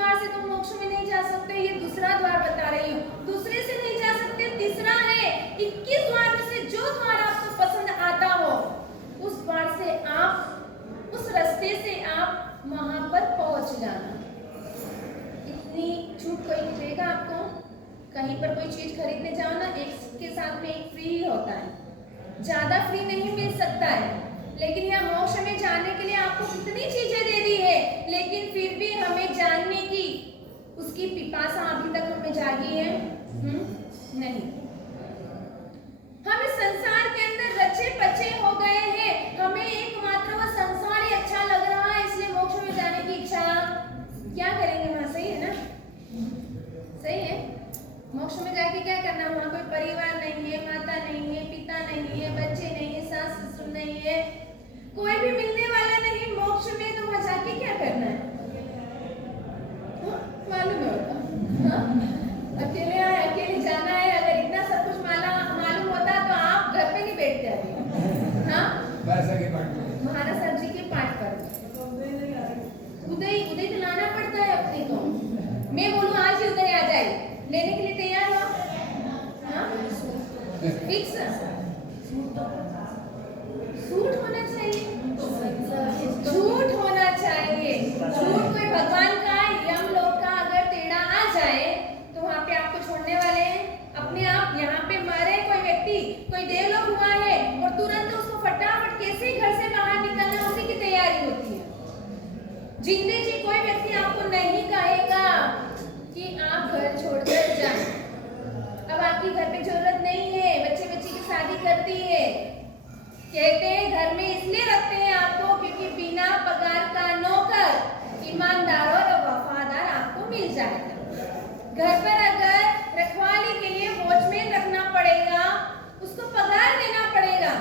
द्वार से तुम मोक्ष में नहीं जा सकते, ये दूसरा द्वार बता रही हूँ। दूसरे से नहीं जा सकते, तीसरा है 21 द्वार में से जो द्वार आपको पसंद आता हो उस द्वार से आप, उस रास्ते से आप वहां पर पहुंच जाना। इतनी छूट कोई नहीं देगा आपको। कहीं पर कोई चीज खरीदने जाओ ना, एक के साथ में एक फ्री ही होता है, ज्यादा फ्री नहीं मिल सकता है। लेकिन यहाँ मोक्ष में जाने के लिए आपको कितनी चीजें दे दी है, लेकिन फिर भी हमें जानने की उसकी पिपासा अभी तक हमें जागी है नहीं। हम इस संसार के अंदर रचे पचे हो गए हैं, हमें एकमात्र वो संसार ही अच्छा लग रहा है, इसलिए मोक्ष में जाने की इच्छा। क्या करेंगे वहां? सही है ना? सही है। मोक्ष में जाके क्या करना? वहां कोई परिवार नहीं है, माता नहीं है, पिता नहीं है, बच्चे नहीं है, सास ससुर नहीं है, कोई भी मिलने वाला नहीं। मोक्ष में तो वहां जाके क्या करना है? मालूम है? अकेले आए, अकेले जाना है। अगर इतना सब कुछ मालूम होता तो आप घर पे नहीं बैठते अभी। हाँ, महाराज साहब जी के पाठ पर उदय उदय तो लाना पड़ता है अपने को। मैं बोलूँ आज ही उदय आ जाए, लेने के लिए तैयार हो? फिक्स सूट होना चाहिए, झूठ होना चाहिए। झूठ कोई भगवान का, यम लोग का अगर टेढ़ा आ जाए तो वहाँ पे आपको छोड़ने वाले हैं? अपने आप यहाँ पे मरे कोई व्यक्ति, कोई देवलोक हुआ है और तुरंत उसको फटाफट कैसे घर से बाहर निकलना, उसी की तैयारी होती है। जिंदगी जी कोई व्यक्ति आपको नहीं कहेगा कि आप घर छोड़कर जाएं। अब आपकी घर पे जरूरत नहीं है, बच्चे बच्ची की शादी करती है, कहते हैं घर में इसलिए रखते हैं आपको क्योंकि बिना पगार का नौकर, ईमानदार और वफादार आपको मिल जाएगा। घर पर अगर रखवाली के लिए वॉचमैन रखना पड़ेगा, उसको पगार देना पड़ेगा,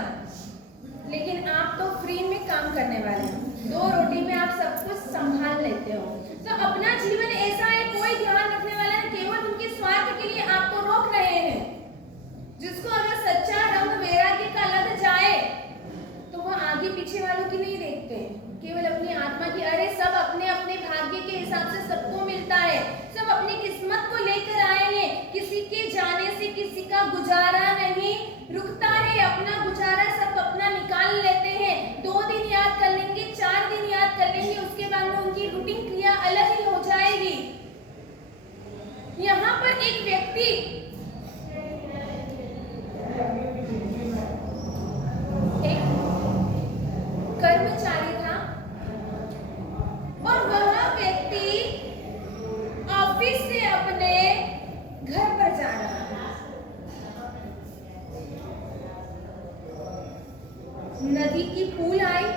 लेकिन आप तो फ्री में काम करने वाले हो, 2 रोटी में आप सब कुछ संभाल लेते हो। तो अपना जीवन ऐसा है, कोई ध्यान रखने वाला है, केवल उनके स्वार्थ के लिए आपको रोक रहे हैं। जिसको अगर सच्चा रंग वैराग्य का लग जाए तो वो आगे पीछे वालों की नहीं देखते, केवल अपनी आत्मा की। अरे सब अपने अपने भाग्य के हिसाब से सबको मिलता है, सब अपनी किस्मत को लेकर आए हैं। किसी के जाने से किसी का गुजारा नहीं रुकता है, अपना गुजारा सब अपना निकाल लेते हैं। 2 दिन याद कर लेंगे, 4 दिन याद कर लेंगे, उसके बाद में उनकी रूटीन क्रिया अलग ही हो जाएगी। यहाँ पर एक व्यक्ति एक कर्मचारी था और वह व्यक्ति ऑफिस से अपने घर पर जा रहा था। नदी की पुल आई,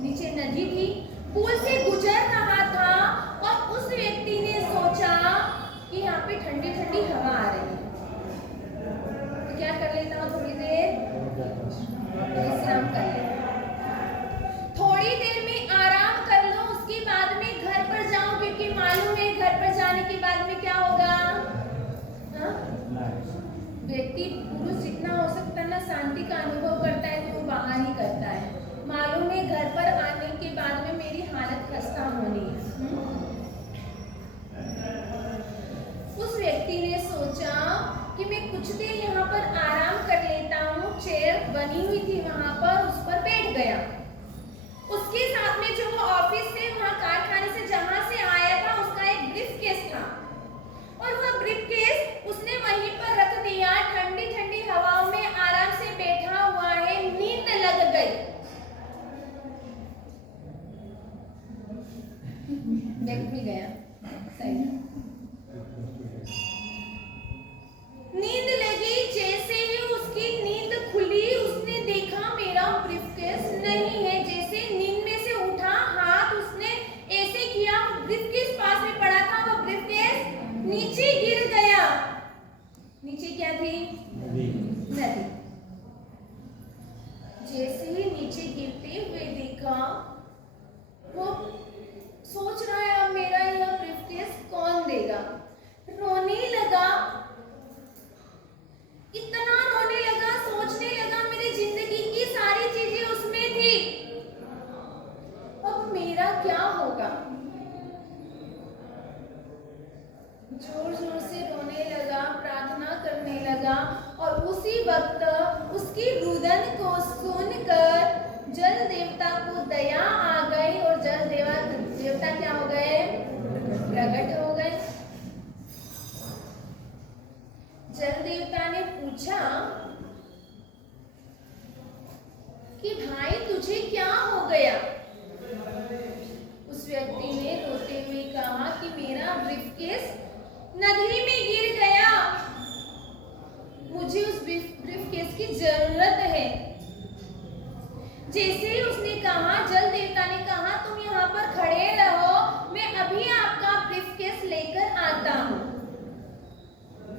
नीचे नदी थी, पुल से गुजर रहा था और उस व्यक्ति ने सोचा कि यहाँ पे ठंडी ठंडी हवा आ रही है, तो क्या कर लेता हूँ, थोड़ी देर विश्राम कर ले। थोड़ी देर में आराम कर लो, उसके बाद में घर पर जाओ, क्योंकि मालूम है घर पर जाने के बाद में क्या होगा। व्यक्ति पुरुष जितना हो सकता है ना शांति का अनुभव करता है तो वो बाहर ही करता है। मालूम है घर पर आने के बाद में मेरी हालत खस्ता होनी है। उस व्यक्ति ने सोचा कि मैं कुछ देर यहाँ पर आराम कर लेता हूँ। चेयर बनी हुई थी वहां पर, उस पर बैठ गया। उसके साथ में जो वो ऑफिस से, वहां कारखाने से जहां से आया था, उसका एक ब्रीफकेस था और वह ब्रीफकेस उसने वहीं पर रख दिया। ठंडी ठंडी हवाओं में आराम से बैठा हुआ है, नींद लग गई। बैठ भी गया, सही। नींद लगी, जैसे ही उसकी नींद खुली उसने देखा जोर जोर से रोने लगा, प्रार्थना करने लगा और उसी वक्त उसकी रुदन को सुनकर जल देवता को दया आ गई और जल देवता क्या हो गए? प्रकट हो गए। जल देवता ने पूछा कि भाई तुझे क्या हो गया? उस व्यक्ति ने रोते हुए कहा कि मेरा ब्रीफकेस नदी में गिर गया, मुझे उस ब्रीफकेस की जरूरत है। जैसे ही उसने कहा, जल देवता ने कहा तुम यहाँ पर खड़े रहो, मैं अभी आपका ब्रीफकेस लेकर आता हूँ।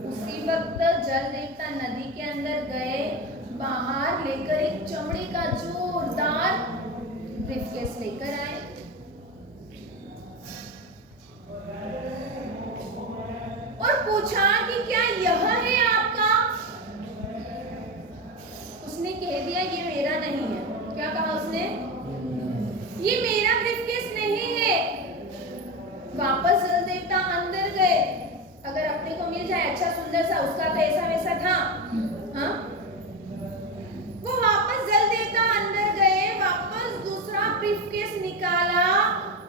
उसी वक्त जल देवता नदी के अंदर गए, बाहर लेकर एक चमड़े का जोरदार ब्रीफकेस लेकर आए। और पूछा कि क्या यह है आपका? उसने कह दिया ये मेरा नहीं है। क्या कहा उसने? ये मेरा ब्रीफकेस नहीं है। वापस जल देवता अंदर गए। अगर अपने को मिल जाए अच्छा सुंदर सा, उसका तो ऐसा वैसा था, हाँ? वो वापस जल देवता अंदर गए, वापस दूसरा ब्रीफकेस निकाला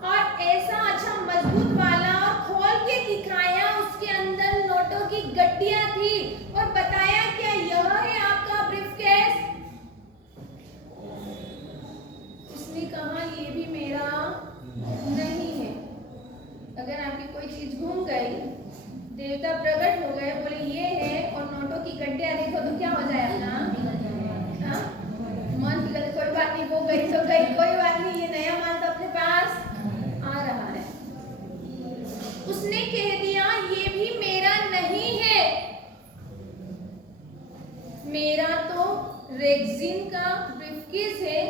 और ऐसा अच्छा मजबूत वाला और खोल के दिखाया। उसके अंदर नोटों की गड्डियां थी और बताया क्या यह है आपका ब्रीफकेस? उसने कहा ये भी मेरा नहीं है। अगर आपकी कोई चीज घूम गई, देवता प्रकट हो गए, बोले ये है और नोटों की गड्डियां देखो तो क्या हो जाए अपना? हाँ? मन पिघल, कोई बात नहीं, वो गई तो गई, कोई बात नहीं, ये नया माल तो अपने पास आ रहा है। उसने कह दिया ये भी मेरा नहीं है, मेरा तो रेक्सिन का ब्रीफकेस है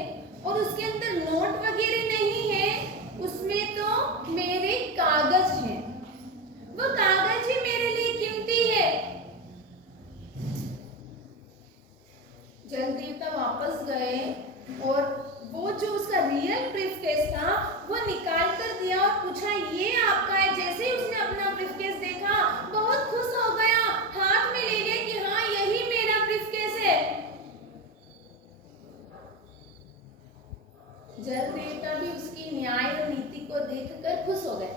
और उसके अंदर नोट वगैरह नहीं है, उसमें तो मेरे कागज हैं। वो कागज ही मेरे लिए कीमती है। जल देवता वापस गए और वो जो उसका रियल ब्रीफकेस था वो निकाल कर दिया और पूछा ये आपका है। जैसे ही उसने अपना ब्रीफकेस देखा बहुत खुश हो गया, हाथ में ले लिया कि हाँ यही मेरा ब्रीफकेस है। जल देवता भी उसकी न्याय और नीति को देखकर खुश हो गए।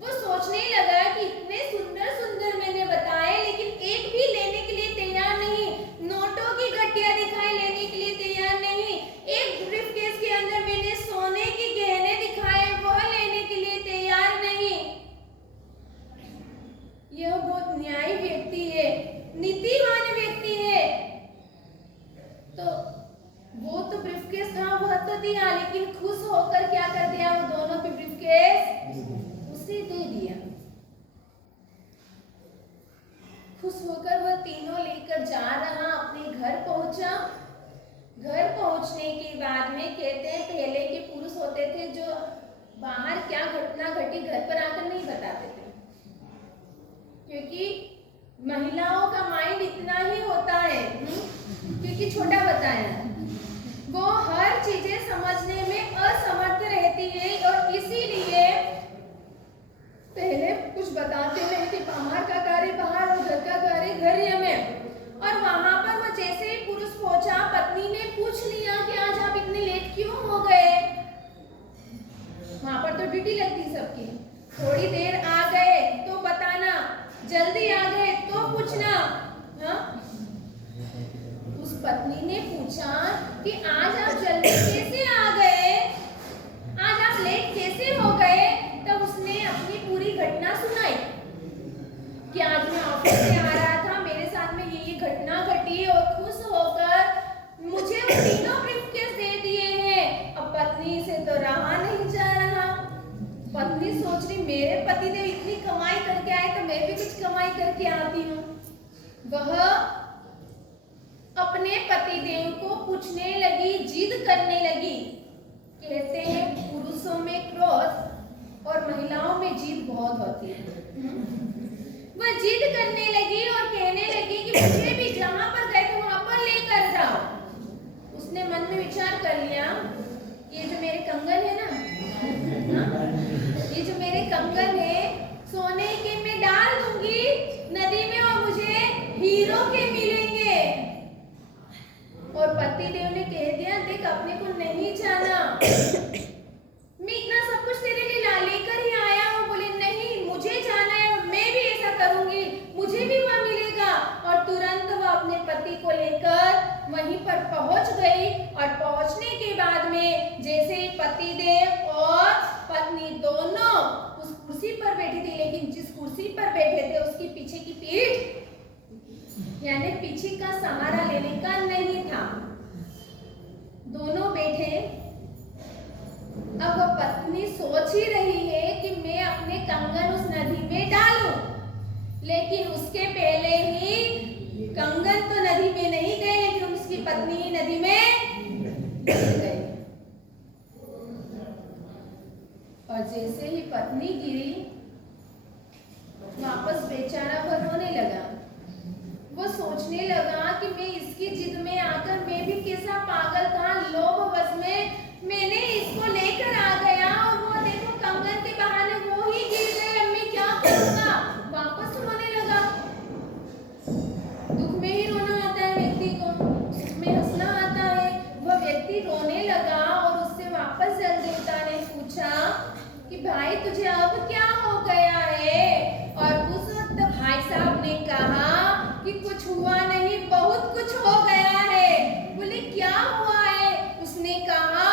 वो सोचने लगा कि इतने सुंदर सुंदर मैंने बताए लेकिन एक भी लेने के लिए तैयार नहीं, नोटों की गड्डियां दिखाई लेने के लिए तैयार नहीं, एक ब्रीफकेस के अंदर मैंने सोने के गहने दिखाए वह लेने के लिए तैयार नहीं। यह बहुत न्यायी व्यक्ति है, नीतिवान व्यक्ति है। तो वो तो ब्रीफकेस था वह तो दिया, लेकिन खुश होकर क्या कर दिया? वो दोनों भी ब्रीफकेस उसे दे दिया। खुश होकर वह तीनों लेकर जा रहा, अपने घर पहुंचा। घर पहुंचने के बाद में कहते हैं पहले के पुरुष होते थे जो बाहर क्या घटना घटी घर पर आकर नहीं बताते थे, क्योंकि महिलाओं का माइंड इतना ही होता है, क्योंकि छोटा बताया, वो हर चीजें समझने में असमर्थ रहती है और इसीलिए पहले कुछ बताते नहीं कि बाहर का कार्य बाहर और घर का कार्य घर में। और वहां पर वो जैसे ही पुरुष पहुंचा, पत्नी ने पूछ लिया कि आज आप इतने लेट क्यों हो गए? वहां पर तो ड्यूटी लगती सबकी, थोड़ी देर आ गए तो बताना, जल्दी आ गए तो पूछना। हाँ? उस पत्नी ने पूछा कि आज आप जल्दी कैसे आ गए, आज आप लेट कैसे हो गए? तब उसने अपनी पूरी घटना सुनाई कि आज मैं ऑफिस से आ रहा था, मेरे साथ में ये घटना घटी और खुश होकर मुझे वो तीनों ब्रीफकेस दे दिए हैं। अब पत्नी से तो रहा नहीं जा रहा। पत्नी सोच रही मेरे पति देव इतनी कमाई करके आए तो मैं भी कुछ कमाई करके आती हूँ। वह अपने पति देव को पूछने लगी, जिद करने लगी। कहते हैं पुरुषों में क्रोध और महिलाओं में जिद बहुत होती है। वह जिद करने लगी और कहने लगी कि मुझे भी जहां पर गए थे वहां पर लेकर जाओ। उसने मन में विचार कर लिया, ये जो मेरे कंगन है ना, ये जो मेरे कंगन है, सोने और पहुंचने के बाद में जैसे ही पतिदेव और पत्नी दोनों उस कुर्सी पर बैठी थी, लेकिन जिस कुर्सी पर बैठे थे उसकी पीछे की पीठ यानी पीछे का सहारा लेने का नहीं था। दोनों बैठे। अब वह पत्नी सोच ही रही है कि मैं अपने कंगन उस नदी में डालूं, लेकिन उसके पहले ही कंगन तो नदी में नहीं गए, लेकिन उसकी पत्नी ही नदी में गिर गई। और जैसे ही पत्नी गिरी, वापस बेचारा वह रोने लगा। वो सोचने लगा कि मैं इसकी जिद में आकर मैं भी कैसा पागल था, लोभवश में मैंने इसको लेकर आ गया और वो देखो कंगन के बहाने वो ही गिर गई। अब मैं क्या करूंगा? वापस रोने लगा। दुख में ही रोना आता है व्यक्ति को, सुख में हंसना आता है। वह व्यक्ति रोने लगा और उससे वापस जल देवता ने पूछा कि भाई तुझे अब क्या हो गया है? और उस वक्त भाई साहब ने कहा कि कुछ हुआ नहीं, बहुत कुछ हो गया है। बोले क्या हुआ है? उसने कहा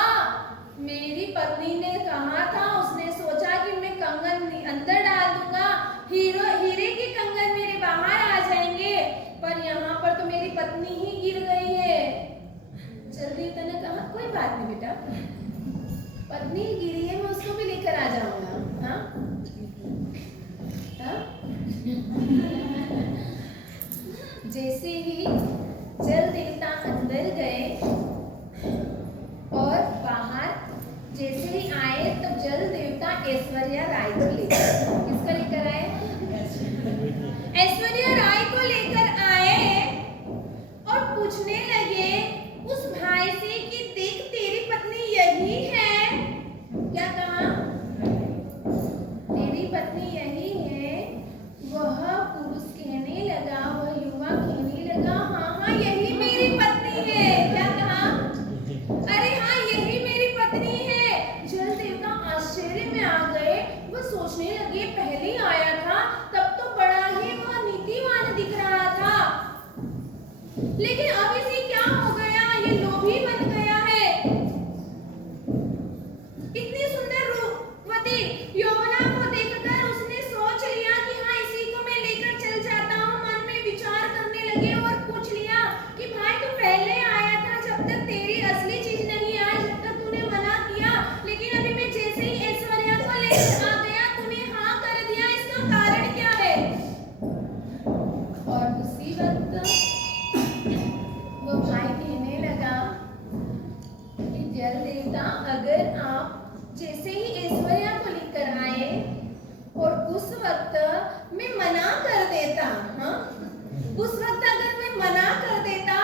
मेरी पत्नी ने कहा था, उसने सोचा कि मैं कंगन अंदर डाल दूंगा, हीरे के कंगन मेरे बाहर आ जाएंगे, पर यहाँ पर तो मेरी पत्नी ही गिर गई है। जल्दी ने कहा कोई बात नहीं बेटा, पत्नी गिरी है, मैं उसको भी लेकर आ जाऊंगा। हाँ? हाँ? जैसे ही जल देवता अंदर गए और बाहर जैसे ही आए तो जल देवता ऐश्वर्या राय को लेकर, किसको लेकर आए? ऐश्वर्या राय को लेकर आए और पूछने लगे उस भाई से कि देख तेरी पत्नी यही है। क्या कहा? तेरी पत्नी यही है। वह पुरुष कहने लगा, वह युवा कहने लगा हाँ हाँ यही मेरी पत्नी है। क्या कहा? अरे हाँ यही मेरी पत्नी है। जल देवता आश्चर्य में आ गए। वो सोचने लगे पहले आया था तब तो बड़ा ही वह नीतिवान दिख रहा था, लेकिन अब इसे क्या हो गया? ये लोभी बन गया है। इतनी सुंदर रूपवती यौवना को देखकर उसने सोच लिया कि हाँ इसी को मैं लेकर चल जाता हूँ। मन में विचार करने लगे और पूछ लिया कि भाई तू पहले आया था, जब तक तेरी असली चीज नहीं आई, जब तक तूने मना किया, लेकिन अभी मैं जैसे ही ऐश्वर्या को लेकर आ गया तूने हाँ कर दिया, इसका कारण क्या है? और उसी वक्त वो भाई कहने लगा कि जल देवता अगर आप जैसे ही ऐश्वर्या को लेकर आए और उस वक्त मैं मना कर देता, हाँ उस वक्त अगर मैं मना कर देता,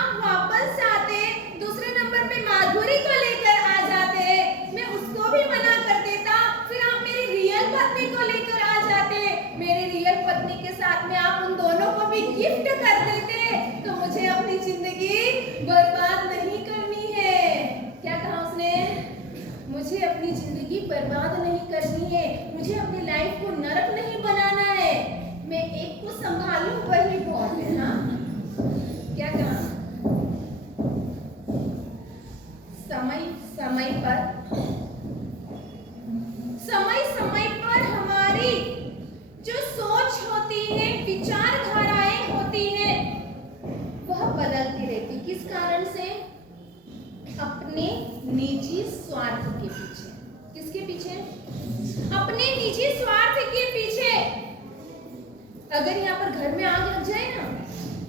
आप वापस आते, दूसरे नंबर पे माधुरी को लेकर आ जाते, मैं उसको भी मना कर देता, फिर आप मेरी रियल पत्नी को लेकर आ जाते, मेरी रियल पत्नी के साथ में आप उन दोनों को भी गिफ्ट कर देते, तो मुझे अपनी जिंदगी बर्बाद नहीं करनी है। क्या कहा उसने? मुझे अपनी जिंदगी बर्बाद नहीं करनी है, मुझे अपनी लाइफ को नरक नहीं बनाना है, मैं एक को संभालूं वही बहुत है। हाँ? क्या कहा? समय पर हमारी जो सोच होती है, विचारधाराएं होती हैं, वह बदलती रहती। किस कारण से? अपने निजी स्वार्थ के पीछे। किसके पीछे? अपने निजी स्वार्थ के पीछे। अगर यहाँ पर घर में आग लग जाए ना,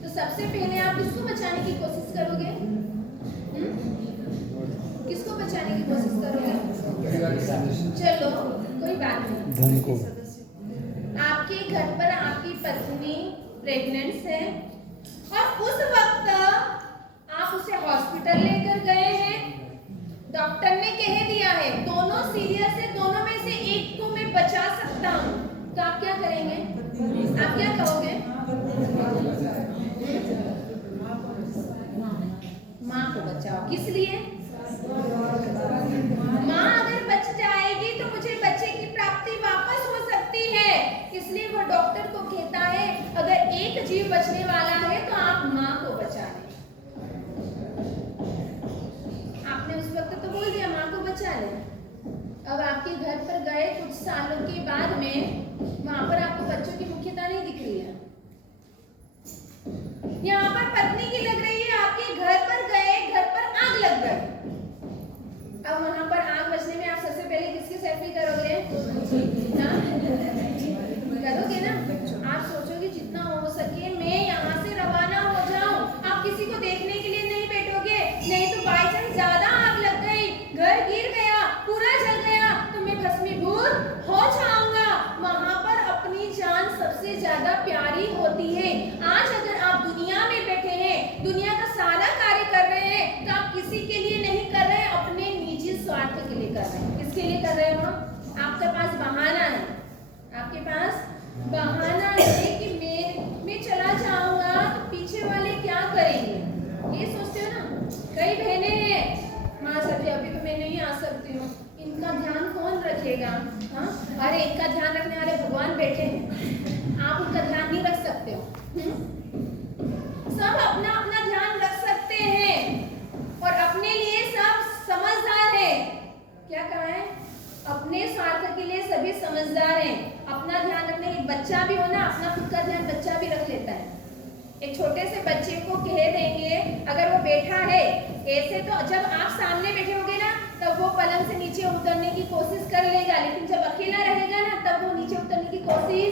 तो सबसे पहले आप किसको बचाने की कोशिश करोगे? किसको बचाने की कोशिश करोगे? चलो कोई बात नहीं, आपके घर पर आपकी पत्नी प्रेग्नेंट है और उस वक्त आप उसे हॉस्पिटल लेकर गए हैं, डॉक्टर ने कह दिया है दोनों सीरियस है, दोनों में से एक को मैं बचा सकता हूँ, तो आप क्या करेंगे? आप क्या कहोगे? माँ को बचाओ। किस लिए? माँ अगर बच जाएगी तो मुझे बच्चे की प्राप्ति वापस हो सकती है, इसलिए वो डॉक्टर को कहता है अगर एक जीव बचने वाला है तो आप माँ को बचा लें। यहाँ पर पत्नी की लग रही है, आपके घर पर गए, घर पर आग लग गई। अब वहां पर आग बचने में आप सबसे पहले किसकी सेफ्टी करोगे? करोगे ना? आप सोचोगे जितना हो सके मैं यहाँ से रवाना हो जाऊं। आप किसी को देखने के लिए नहीं बैठोगे, नहीं तो बाई चांस ज्यादा आग लग गई, घर गिर गया, पूरा जल गया, तो मैं भस्मीभूत हो जाऊंगा। वहां पर अपनी जान सबसे ज्यादा प्यारी होती है। आज अगर आप दुनिया में बैठे हैं, दुनिया का सारा कार्य कर रहे हैं, तो आप किसी के लिए नहीं कर रहे, अपने निजी स्वार्थ के लिए कर रहे हैं। किसके लिए कर रहे हो? आपके पास बहाना है, आपके पास बहाना है कि मैं चला जाऊंगा तो पीछे वाले क्या करेंगे, ये सोचते हो ना। कई बहनें हैं, माँ सब्जी अभी तो मैं नहीं आ सकती हूँ, इनका ध्यान कौन रखेगा? हाँ, अरे इनका ध्यान रखने वाले भगवान बैठे हैं, आप उनका ध्यान नहीं रख सकते हो। सब अपना अपना ध्यान रख सकते हैं और अपने लिए सब समझदार है। क्या कहा है? अपने स्वार्थ के लिए सभी समझदार हैं। अपना ध्यान रखने, एक बच्चा भी हो ना, अपना खुद का ध्यान बच्चा भी रख लेता है। एक छोटे से बच्चे को कह देंगे, अगर वो बैठा है ऐसे, तो जब आप सामने बैठे होगे ना, तब वो पलंग से नीचे उतरने की कोशिश कर लेगा, लेकिन जब अकेला रहेगा ना, तब वो नीचे उतरने की कोशिश,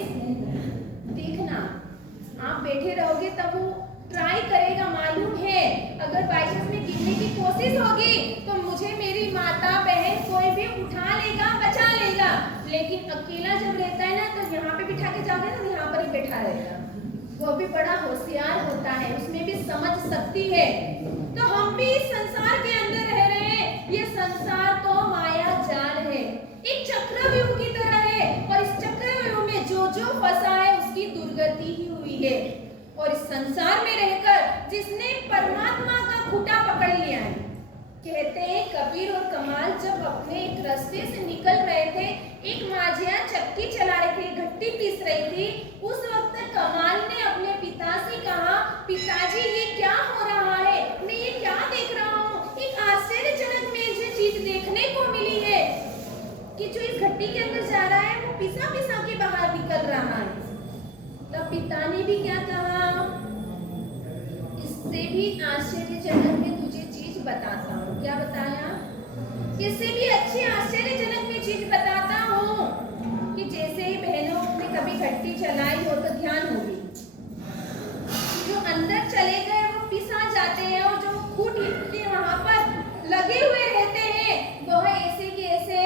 देखना आप बैठे रहोगे तब वो ट्राई करेगा। मालूम है अगर बाई चांस में गिरने की कोशिश होगी तो मुझे मेरी माता बहन कोई भी उठा लेगा, बचा लेगा, लेकिन अकेला जब रहता है ना, तो यहाँ पे बिठा के जाओगे ना, यहाँ पर ही बैठा रहेगा। वो भी बड़ा होशियार होता है, उसमें भी समझ सकती है। तो हम भी इस संसार के अंदर रह रहे हैं। ये संसार तो माया जाल है, एक चक्रव्यूह की तरह है, और इस चक्रव्यूह में जो जो फंसा है उसकी दुर्गति ही हुई है। और इस संसार में रहकर जिसने परमात्मा का खूंटा पकड़ लिया है, कहते हैं कबीर और कमाल जब अपने एक रास्ते से निकल रहे थे, एक माझिया चक्की चला रही थी, घट्टी पीस रही थी, उस वक्त कमाल ने अपने पिता से कहा, पिताजी ये क्या हो रहा है, मैं ये क्या देख रहा हूँ? एक आश्चर्यजनक मुझे चीज देखने को मिली है कि जो इस घट्टी के अंदर जा रहा है वो पिसा पिसा के बाहर निकल रहा है। तब पिता ने भी क्या कहा, इससे भी आश्चर्यजनक मैं तुझे चीज बताता हूँ। क्या बताया? इससे भी अच्छी आश्चर्यजनक मैं चीज बताता हूँ कि जैसे ही बहनों ने कभी घट्टी चलाई हो तो ध्यान होगी, जो अंदर चले गए वो पिसा जाते हैं, और जो खूंट के वहां पर लगे हुए रहते हैं वह ऐसे के ऐसे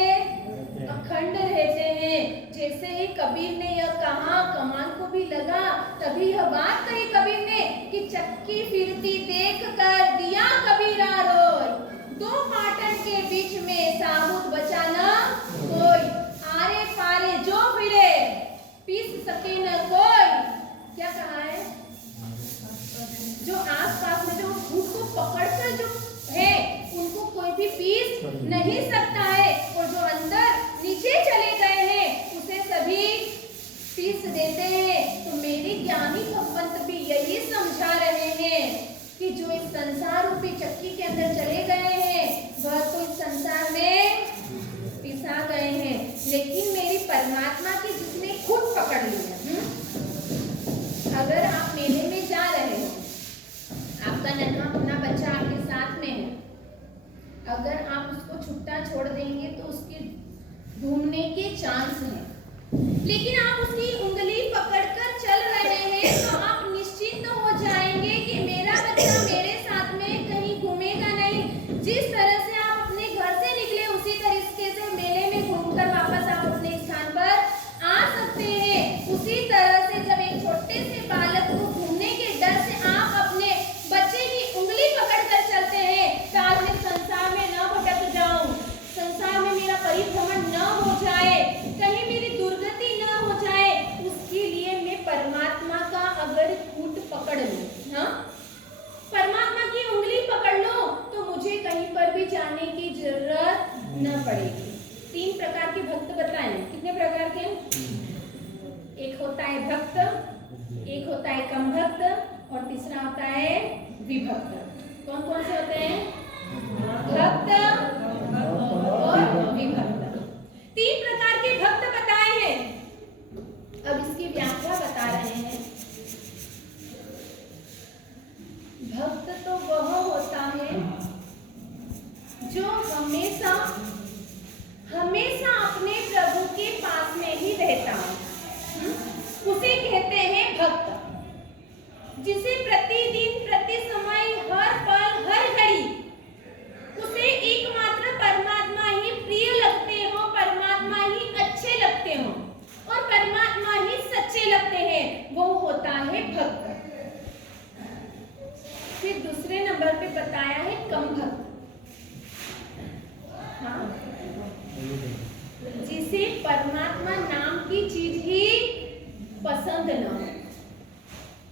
अखंड रहते हैं। जैसे ही कबीर ने यह कहा, कमाल को भी लगा, तभी यह बात कही कबीर ने कि चक्की फिरती देख कर दिया कबीरा रोय, दो पाटन के बीच में साबुत बचा न कोई, आरे पारे जो फिरे पीस सके न कोई। क्या कहा है? जो आसपास में जो खूंट को पकड़कर जो है उनको कोई भी पीस नहीं सकता है, और जो अंदर नीचे चले गए हैं उसे सभी पीस देते हैं। तो मेरे ज्ञानी भगवंत भी यही समझा रहे हैं कि जो इस संसार रूपी चक्की के अंदर चले गए हैं वह तो इस संसार में पिसा गए हैं, लेकिन मेरी परमात्मा की जिसने खुद पकड़ लिया। अगर आप मेले में जा रहे हो, आपका नन्हा मुन्ना बच्चा आपके साथ में है, अगर आप उसको छुट्टा छोड़ देंगे तो उसके घूमने के चांस हैं, लेकिन आप उसकी उंगली पकड़कर चल रहे हैं तो आप निश्चिंत हो जाएंगे कि मेरा बच्चा मेरे साथ में कहीं घूमेगा नहीं। जिस तरह से आप अपने घर से निकले उसी तरीके से मेले में घूमकर वापस आप अपने स्थान पर आ सकते हैं। उसी तरह से जब एक छोटे से बालक को घूमने के डर से आप अपने बच्चे की उंगली पकड़कर चलते हैं, ताकि मैं संसार में न भटक जाऊं, संसार में मेरा परिभ्रमण न हो जाए, कहीं मेरी दुर्गति न हो जाए, उसके लिए मैं परमात्मा का अगर खूंट पकड़ लूं, हाँ, परमात्मा की उंगली पकड़ लो तो मुझे कहीं पर भी जाने की जरूरत न पड़ेगी। 3 प्रकार के भक्त बताएं। कितने प्रकार के? एक होता है भक्त, एक होता है कम भक्त, और तीसरा होता है विभक्त। कौन कौन से होते हैं? भक्त और विभक्त। 3 प्रकार के भक्त बताए हैं। अब इसकी व्याख्या बता रहे हैं। विभक्त। फिर दूसरे नंबर पे बताया है कम भक्त। हाँ, जिसे परमात्मा नाम की चीज ही पसंद न हो,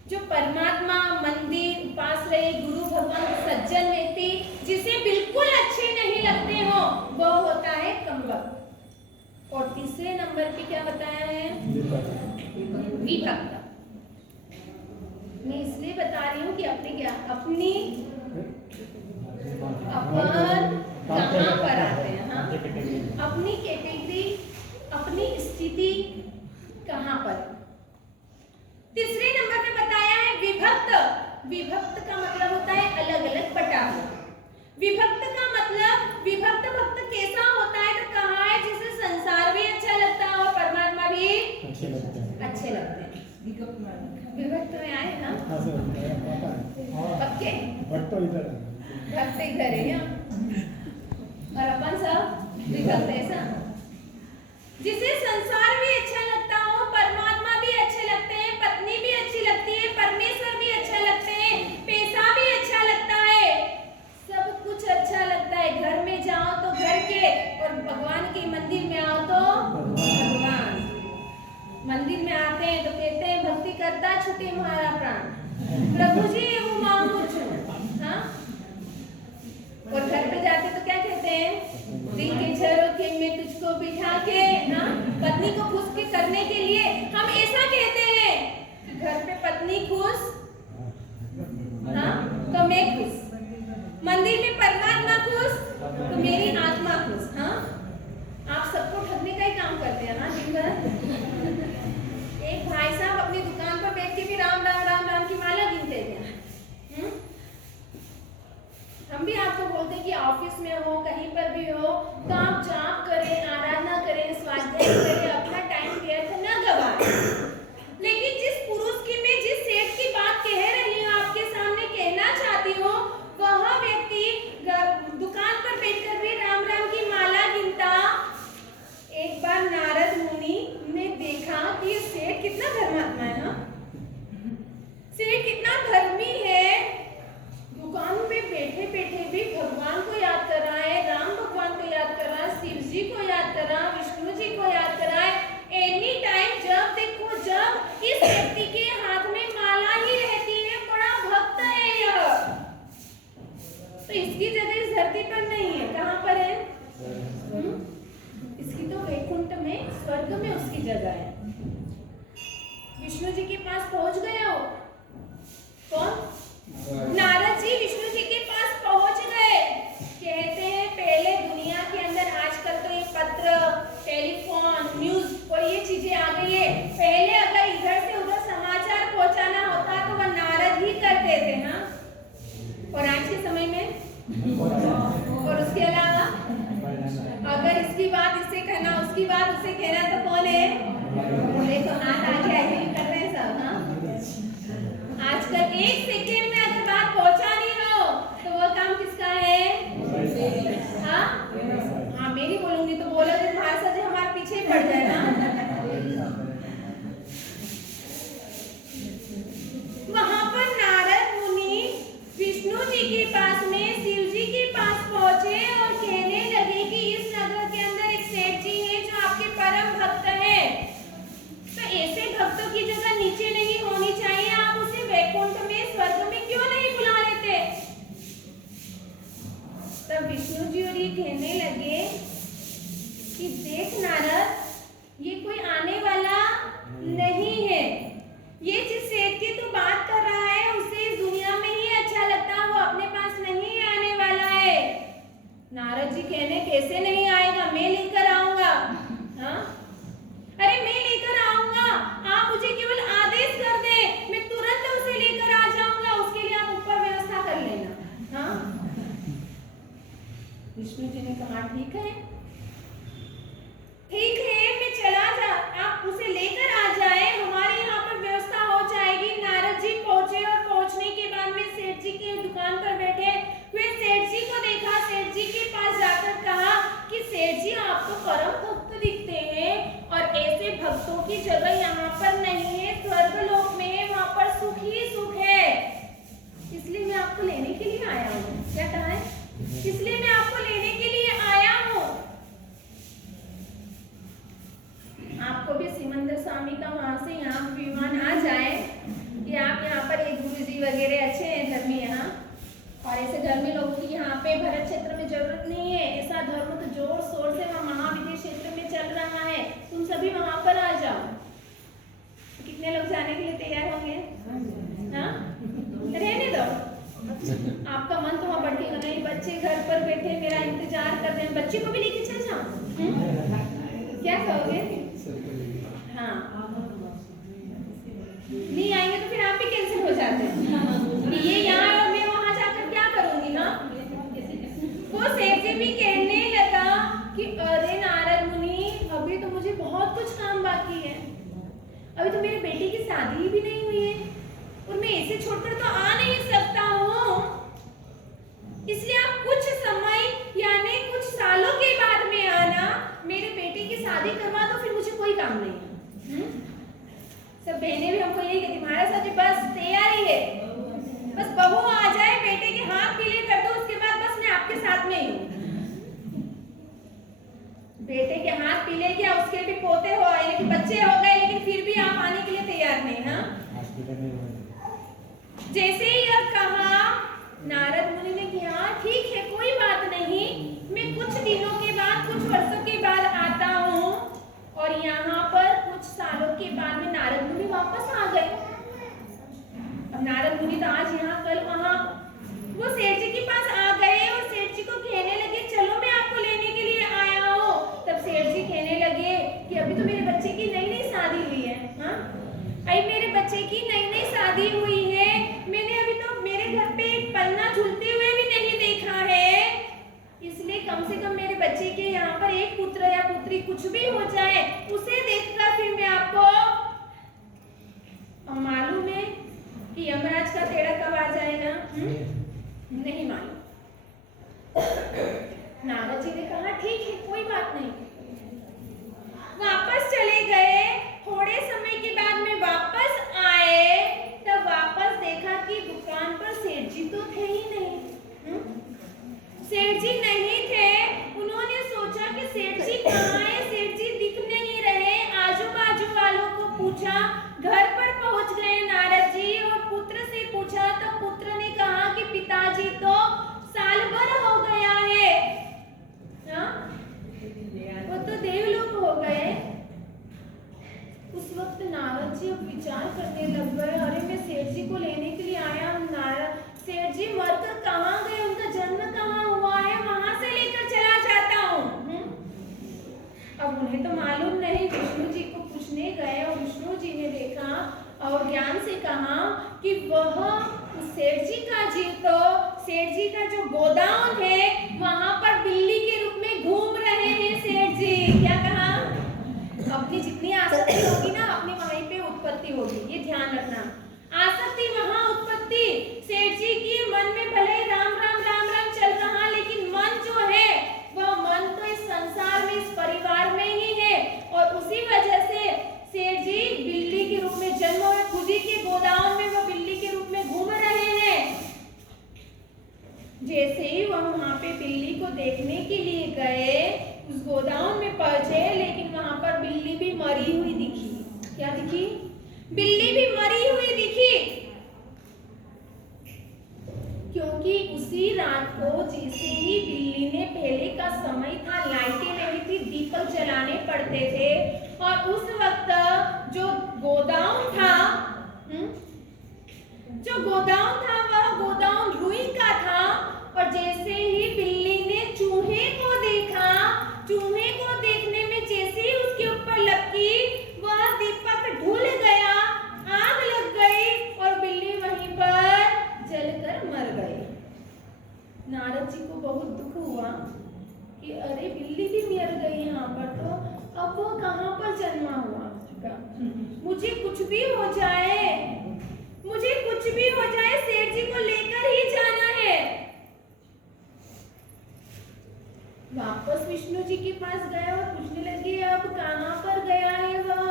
जो परमात्मा, मंदिर, उपासना, गुरु, भगवान, सज्जन व्यक्ति जिसे बिल्कुल अच्छे नहीं लगते हो, वह होता है कम भक्त। और तीसरे नंबर पे क्या बताया है? विभक्त। मैं इसलिए बता रही हूँ कि अपने क्या अपन कहाँ पर आते हैं। हाँ, अपनी कैटेगरी, अपनी स्थिति कहाँ पर। तीसरे नंबर पे बताया है विभक्त। विभक्त का मतलब होता है अलग अलग बटा हुआ। विभक्त का मतलब, विभक्त भक्त कैसा होता है तो कहा है जिसे संसार भी अच्छा लगता है और परमात्मा भी अच्छे लगते हैं। विभक्त में आए ना? पक्के? भक्त इधर है यहाँ। और अपन सब विभक्त ऐसा, जिसे संसार भी अच्छा लगता हो, परमात्मा भी अच्छे लगते हैं, पत्नी भी अच्छी लगती है, परमेश्वर भी अच्छा लगते हैं, पैसा भी अच्छा लगता है, सब कुछ अच्छा लगता है। घर में जाओ तो घर के, और भगवान के मंदिर में आओ तो भगवान। मंदिर में आते हैं तो कहते हैं भक्ति करता छूटे हमारा प्राण, प्रभु जी वो मांगो छू। हाँ, और घर पे जाते तो क्या कहते हैं? दिल के झरोखे में तुझको बिठा के, हाँ, पत्नी को खुश करने के लिए हम ऐसा कहते हैं कि घर पे पत्नी खुश, हाँ, तो मैं खुश। मंदिर में परमात्मा खुश तो मेरी आत्मा खुश। हाँ, आप सबको ठगने का ही काम करते हैं ना दिन भर। एक भाई साहब अपनी दुकान पर बैठ के भी राम राम राम राम की माला गिनते हैं। हम भी आपको बोलते हैं कि ऑफिस में हो, कहीं पर भी हो, तो आप जाप करें, आराधना करें, स्वाध्याय करें, अपना टाइम व्यर्थ न गवाएं। लेकिन जिस पुरुष की मैं जिस सेठ की बात कह रही हूँ, आपके सामने कहना चाहती हूँ, वह व्यक्ति दुकान पर बैठकर भी राम राम की माला गिनता। एक बार नारद मुनि ने देखा कि ये सेठ कितना धर्मात्मा है। हाँ, सेठ कितना धर्मी है, दुकान पे बैठे बैठे भी भगवान को याद कर रहा है, राम भगवान को याद कर रहा है, शिव जी को याद कर रहा है, विष्णु जी को याद कर रहा है। एनी टाइम जब देखो, जब इस व्यक्ति के हाथ में माला ही रहती है, बड़ा भक्त है यह। तो इसकी जगह इस धरती पर नहीं है, कहाँ पर है? इसकी तो वैकुंठ में, स्वर्ग में उसकी जगह है। विष्णु जी के पास पहुंच गए हो। कौन? नारद जी विष्णु जी के पास पहुंच गए। कहते हैं पहले दुनिया के अंदर, आजकल तो ये पत्र, टेलीफोन, न्यूज और ये चीजें आ गई है। पहले अगर इधर से उधर समाचार पहुंचाना होता तो वह नारद ही करते थे। हाँ, और आज के समय में और उसके अलावा अगर इसकी बात इससे कहना, उसकी बात उससे कहना तो कौन है? देखो हाथ आगे आगे कर रहे हैं सब। हाँ, आजकल एक सेकेंड में अगर बात पहुंचानी हो तो वो काम किसका है? हाँ, हाँ, मेरी बोलूंगी तो बोलो तो तुम्हारे साथ हमारे पीछे पड़ जाए ना। वहां पर नारद मुनि विष्णु जी के पास में, शिव जी के पास पहुंचे और कहने लगे कि इस नगर के अंदर एक सेठ जी है जो आपके परम भक्त है। तो ऐसे भक्तों की जगह नीचे नहीं होनी चाहिए, आप उसे वैकुंठ में, स्वर्ग में क्यों नहीं बुला लेते? तब विष्णु जी और ये कहने लगे कि देख नारद, ये कोई आने वाला नहीं है। ये जिस सेठ की तू बात कर रहा है उसे इस दुनिया में ही अच्छा लगता है, वो अपने पास नहीं आने वाला है। नारद जी कहने कैसे नहीं आएगा, मैं लेकर आऊंगा। हाँ, अरे मैं लेकर आऊंगा, आप मुझे केवल आदेश कर दें, मैं तुरंत उसे लेकर आ जाऊंगा, उसके लिए आप ऊपर व्यवस्था कर लेना। हाँ, विष्णु जी ने कहा ठीक है, मैं चला जा, आप उसे लेकर आ जाए, हमारे यहाँ पर व्यवस्था हो जाएगी। नारद जी पहुंचे और पहुंचने के बाद में सेठ जी की दुकान पर बैठे वे सेठ जी को देखा। सेठ जी के पास जाकर कहा कि सेठ जी आप तो परम भक्त दिखते हैं और ऐसे भक्तों की जगह यहाँ पर नहीं है, स्वर्ग लोक में है, वहाँ पर सुख इसलिए मैं आपको लेने के लिए आया हूँ। आपको भी सिमंदर स्वामी का वहां से यहाँ विमान आ जाए कि आप यहाँ पर एक गुरुजी वगैरह अच्छे हैं धर्मी यहाँ, और ऐसे धर्मी लोगों की यहाँ पे भरत क्षेत्र में जरूरत नहीं है। ऐसा धर्म तो जोर शोर से वहाँ महाविद्य क्षेत्र में चल रहा है, तुम सभी वहां पर आ जाओ। कितने लोग जाने के लिए तैयार होंगे? हाँ, रहने दो, आपका मन तो वहाँ भटकेगा नहीं। बच्चे घर पर बैठे मेरा इंतजार कर रहे हैं, बच्चे को भी लेके चल जाओ, क्या कहोगे? हाँ, नहीं आएंगे तो फिर आप भी कैंसिल हो जाते हैं कि ये यहाँ और मैं वहां जाकर क्या करूंगी। हाँ, वो सेठ जी भी कहने लगा कि अरे नारद मुनि, अभी तो मुझे बहुत कुछ काम बाकी है, अभी तो मेरे बेटे की शादी भी नहीं हुई है और मैं इसे छोड़कर तो आ नहीं सकता हूँ, इसलिए आप कुछ समय यानी कुछ सालों के बाद में आना, मेरे बेटे की शादी करवा दो, फिर मुझे कोई काम नहीं है। सब बहनें भी हमको यही कहती, महाराज साहब जी बस तैयारी है, बस बहू आ जाए, बेटे के हाथ पीले कर दो, उसके बाद बस मैं आपके साथ में ही हूँ। बेटे के हाथ पीले क्या, उसके भी पोते हो लेकिन बच्चे हो गए, लेकिन फिर भी आप आने के लिए तैयार नहीं। हाँ, जैसे ही यह कहा नारद मुनि ने कहा ठीक है कोई बात नहीं, मैं कुछ दिनों के बाद कुछ वर्षों के बाद आता हूँ। और यहाँ पर कुछ सालों के बाद में नारद मुनि वापस आ गए। अब नारद मुनि तो आज यहाँ कल वहाँ, वो सेठ जी के पास आ गए और सेठ जी को कहने लगे चलो मैं आपको लेने के लिए आया हूँ। तब सेठ जी कहने लगे कि अभी तो मेरे बच्चे की नई नई शादी हुई है। हाँ, अभी मेरे बच्चे की नई नई शादी हुई है, मैंने अभी तो मेरे घर पे एक पन्ना झूलते हुए भी नहीं देखा है, इसलिए कम से कम मेरे बच्चे के यहाँ पर एक पुत्र या पुत्री कुछ भी हो जाए, उसे देखकर फिर मैं आपको, मालूम है कि यमराज का तेड़ा कब आ जाएगा? नहीं मालूम। नारद जी ने कहा ठीक है कोई बात नहीं, वापस चले गए। थोड़े समय के बाद में वापस आए, तब वापस देखा कि दुकान पर सेठ जी तो थे ही नहीं। सेठ जी नहीं थे। उन्होंने सोचा कि सेठ जी कहाँ है, सेठ जी दिख नहीं रहे। आजू बाजू वालों को पूछा, घर पर पहुंच गए नारद जी और पुत्र से पूछा तो पुत्र ने कहा कि पिताजी तो साल भर हो गया है। हाँ? वो तो देवलोक हो गए। उस वक्त नारद जी अब विचार करने लग गए, अरे मैं सेठ जी को लेने के लिए आया हूँ, नारद सेठ जी मरकर कहाँ गए, उनका जन्म कहाँ हुआ है, वहां से लेकर चला जाता हूँ। अब उन्हें तो मालूम नहीं। विष्णु जी को पूछने गए और विष्णु जी ने देखा और ज्ञान से कहा कि वह सेठ जी का जो गोदाम है वहां पर बिल्ली के रूप में घूम रहे हैं सेठ जी। क्या कहा? अपनी जितनी आसक्ति होगी ना, अपनी वहीं पे उत्पत्ति होगी, ये ध्यान रखना। आसक्ति वहां उत्पत्ति। सेठ जी की मन में भले राम राम राम राम चल रहा, लेकिन मन जो है वह मन तो इस संसार में, इस परिवार में ही है। और उसी वजह से सेठ जी बिल्ली के रूप में जन्म हुए, खुद ही के गोदाम में वह बिल्ली के रूप में घूम रहे हैं। जैसे ही वह वहां पे बिल्ली को देखने के लिए गए, उस गोदाम में पहुंचे, लेकिन वहां पर बिल्ली भी मरी हुई दिखी। क्या दिखी? बिल्ली भी मरी हुई दिखी। क्योंकि उसी रात को जैसे ही बिल्ली ने, पहले का समय था, लाइटें नहीं थी, दीपक जलाने पड़ते थे, और उस वक्त जो गोदाम था वह गोदाम रुई का था। और जैसे ही बिल्ली ने चूहे को देखा, चूहे को देखने में जैसे ही उसके ऊपर लपकी, वह दीपक ढुल गया, आग लग गई और बिल्ली वहीं पर जलकर मर गई। नारद जी को बहुत दुख हुआ कि अरे बिल्ली भी मर गई यहाँ पर, तो अब वो कहाँ पर जन्मा हुआ? मुझे कुछ भी हो जाए, मुझे कुछ भी हो जाए, सेठ जी को लेकर ही जाना है। वापस विष्णु जी के पास गया और पूछने लगे अब कहाँ पर गया है वह?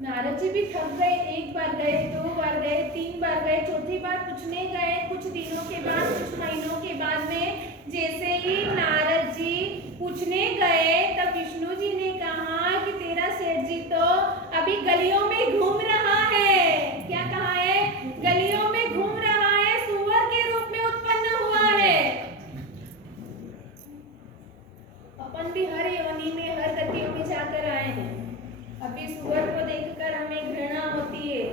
नारद जी भी थक गए। एक बार गए, 2 बार गए, 3 बार गए, चौथी बार पूछने गए। कुछ दिनों के बाद, कुछ महीनों के बाद में जैसे ही नारद जी पूछने गए तब विष्णु जी ने कहा कि तेरा सेठ जी तो अभी गलियों में घूम रहा है। क्या कहा है? गलियों में घूम रहा है, सुअर के रूप में उत्पन्न हुआ है। अपन भी हर योनि में, हर गतियों में जाकर आए हैं। अभी सुअर को देखकर हमें घृणा होती है,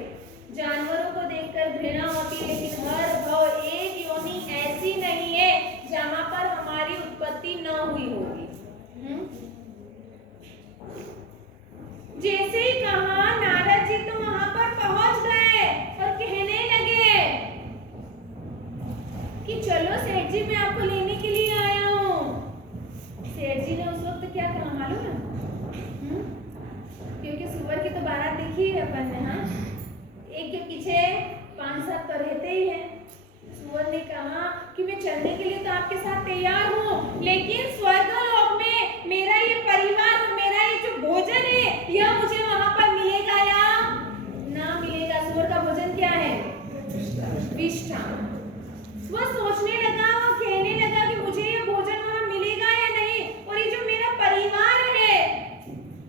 जानवरों को देखकर घृणा होती है, लेकिन हर भव एक योनि ऐसी नहीं है जहां पर हमारी उत्पत्ति न हुई होगी। जैसे ही कहा, नारद जी तो वहां पर पहुंच गए और कहने लगे कि चलो सेठ जी, मैं आपको लेने के लिए आया हूं। सेठ जी ने उस वक्त क्या कहा मालूम है? क्योंकि सुअर की तो बारात देखी है अपन ने। हाँ, एक के पीछे 5-7 तो रहते ही हैं। सुअर ने कहा कि मैं चलने के लिए तो आपके साथ तैयार हूँ, लेकिन स्वर्गलोक में मेरा ये परिवार और मेरा ये जो भोजन है, यह मुझे वहां पर मिलेगा या ना मिलेगा? सुअर का भोजन क्या है? विष्ठा। वह सोचने लगा, वह कहने लगा कि मुझे ये भोजन वहां मिलेगा या नहीं, और ये जो मेरा परिवार है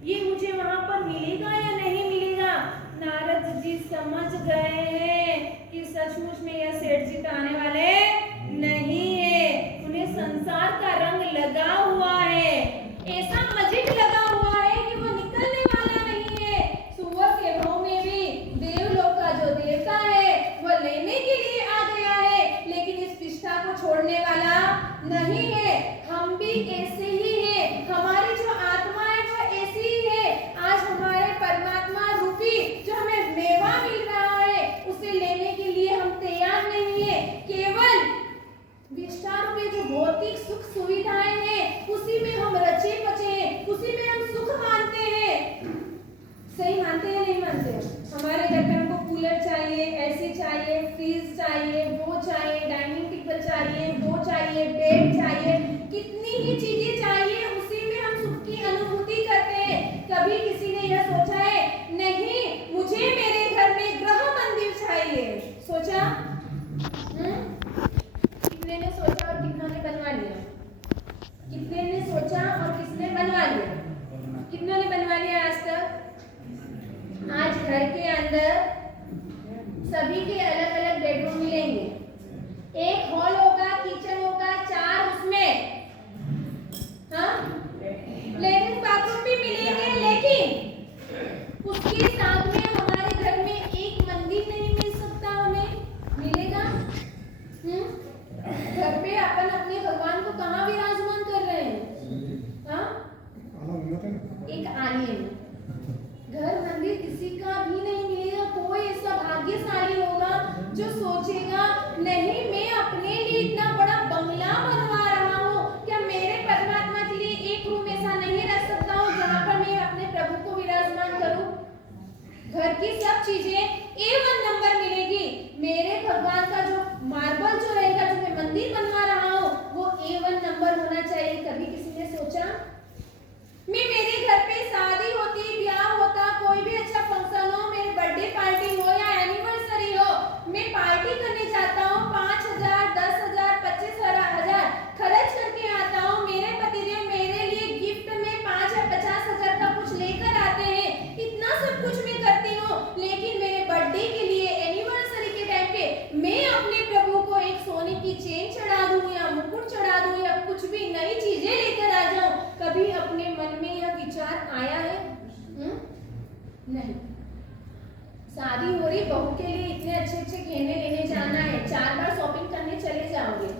ये मुझे वहां पर मिलेगा या नहीं मिलेगा। नारद जी समझ गए हैं कि सचमुच में यह सेठ जी तो आने वाले नहीं है। उन्हें संसार का रंग लगा हुआ है, ऐसा मजिक लगा हुआ है कि वो निकलने वाला नहीं है। सुअर के भाव में भी देवलोक का जो देवता है वह लेने के लिए आ गया है, लेकिन इस विष्ठा को छोड़ने वाला नहीं है। हम भी ऐसे ही हैं, हमारी जो आत्मा है वो ऐसी ही है। आज हमारे परमात्मा रूपी जो हमें मेवा मिल रहा है उसे लेने के लिए हम तैयार नहीं है। केवल विष्ठा रूपी जो भौतिक सुख सुविधाएं हैं उसी में हम रचे बचे हैं, उसी में हम सुख मानते हैं। सही मानते हैं नहीं मानते? हमारे घर पे हमको कूलर चाहिए, एसी चाहिए, फ्रिज चाहिए, वो चाहिए, डाइनिंग टेबल चाहिए, वो चाहिए, बेड चाहिए, कितनी ही चीजें चाहिए, उसी में हम सुख की अनुभूति करते हैं। कभी किसी ने यह सोचा है? नहीं, मुझे मेरे घर में गृह मंदिर चाहिए। सोचा? कितने ने सोचा और कितनों ने बनवा लिया? कितने ने सोचा और किसने बनवा लिया? कितनों ने बनवा लिया आज तक? आज घर के अंदर सभी के अलग अलग बेडरूम मिलेंगे। एक हॉल होगा, किचन होगा, 4 उसमें, हाँ, लेट्रिन बाथरूम भी मिलेंगे, लेकिन उसके साथ में हमारे घर में एक मंदिर नहीं मिल सकता? हमें मिलेगा? घर पे अपन अपने भगवान को कहाँ विराजमान कर रहे हैं? हाँ, एक आने में। घर मंदिर किसी का भी नहीं मिलेगा। कोई ऐसा भाग्यशाली होगा जो सोचेगा नहीं, मैं अपने लिए इतना बड़ा बंगला बनवा रहा हूँ, क्या मेरे परमात्मा के लिए एक रूम ऐसा नहीं रख सकता हूँ जहाँ पर मैं अपने प्रभु को विराजमान करूँ? घर की सब चीजें A1 नंबर मिलेगी। मेरे भगवान का जो मार्बल जो रहेगा, जो मैं मंदिर बनवा रहा हूँ, वो A1 नंबर होना चाहिए। कभी किसी ने सोचा? मैं मेरे घर पे शादी होती, ब्याह होता, कोई भी अच्छा फंक्शन हो, मेरी बर्थडे पार्टी हो या एनिवर्सरी हो, मैं पार्टी करने जाता हूँ, 5,000, 10,000, 25,000 खर्च करके आता हूँ। मेरे पतिदेव मेरे लिए गिफ्ट में 5 या 50,000 का कुछ लेकर आते हैं। इतना सब कुछ मैं करती हूँ, लेकिन मेरे बर्थडे के लिए, एनिवर्सरी के टाइम पे मैं अपने प्रभु को एक सोने की चेन चढ़ा दूँ या मुकुट चढ़ा दूँ या कुछ भी नई चीजें लेकर आ जाऊँ। कभी अपने मन में यह विचार आया है? नहीं। शादी हो रही, बहू के लिए इतने अच्छे अच्छे गहने लेने जाना है, 4 बार शॉपिंग करने चले जाओगे।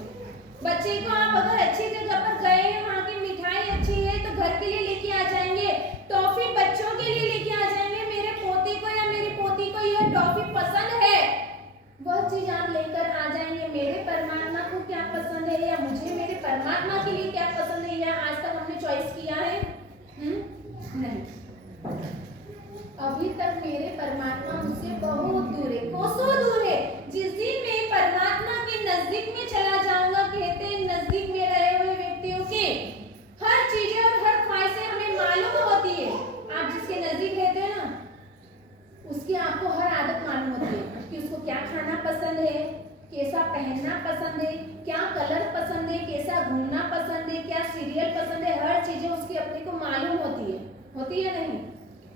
बच्चे को आप अगर अच्छी जगह पर गए हैं, वहाँ की मिठाई अच्छी है तो घर के लिए लेके आ जाएंगे, टॉफी बच्चों के लिए लेके आ जाएंगे। मेरे पोते को या मेरी पोती को यह टॉफी पसंद है, वह चीज आप लेकर आ जाएंगे। मेरे परमात्मा को क्या पसंद है या मुझे मेरे परमात्मा के लिए क्या पसंद है, यह आज तक हमने चॉइस किया है? नहीं। अभी तक मेरे परमात्मा मुझसे बहुत दूर है, कोसों दूर है। जिस दिन मैं परमात्मा के नजदीक में चला जाऊंगा, कहते हैं नजदीक में रहे हुए व्यक्तियों की हर चीजें और हर ख्वाहिशें हमें मालूम होती है। आप जिसके नजदीक रहते हैं ना, कैसा पहनना पसंद है, क्या कलर पसंद है, कैसा घूमना पसंद है, क्या सीरियल पसंद है, हर चीजें उसकी अपने को मालूम होती है नहीं।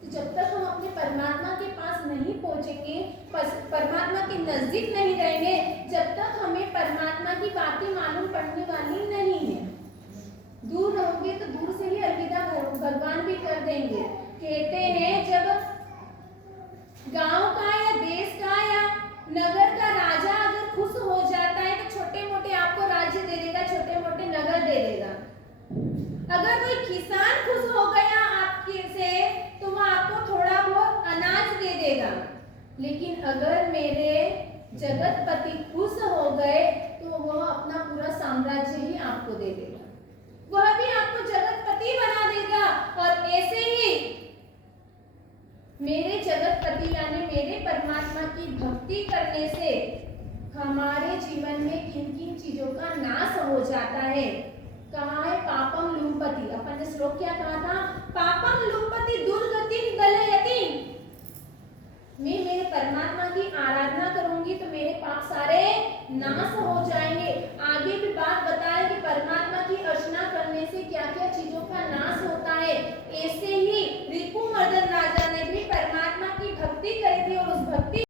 तो जब तक हम अपने परमात्मा के पास नहीं पहुंचेंगे, परमात्मा के नजदीक नहीं रहेंगे, जब तक हमें परमात्मा की बातें मालूम पड़ने वाली नहीं है। दूर रहोगे तो दूर से ही अलविदा भगवान भी कर देंगे। कहते हैं जब गांव का या देश का या नगर का राजा अगर खुश हो जाता है तो छोटे मोटे आपको राज्य दे देगा, छोटे मोटे नगर दे देगा। अगर कोई किसान खुश हो गया आपके से तो वो आपको थोड़ा बहुत अनाज दे देगा। लेकिन अगर मेरे जगतपति खुश हो गए तो वह अपना पूरा साम्राज्य ही आपको दे देगा, वह भी आपको जगतपति बना देगा। और ऐसे ही मेरे जगतपति यानी मेरे परमात्मा की भक्ति करने से हमारे जीवन में किन किन चीजों का नाश हो जाता है। कहा है पापम लुम्पति, अपन ने श्लोक क्या कहा था, पापम लुम्पति दुर्गति गलयति। मैं मेरे परमात्मा की आराधना करूंगी तो मेरे पाप सारे नाश हो जाएंगे। आगे भी बात बताया कि परमात्मा की अर्चना करने से क्या क्या चीजों का नाश होता है। ऐसे ही रिपुमर्दन राजा ने भी परमात्मा की भक्ति करी थी और उस भक्ति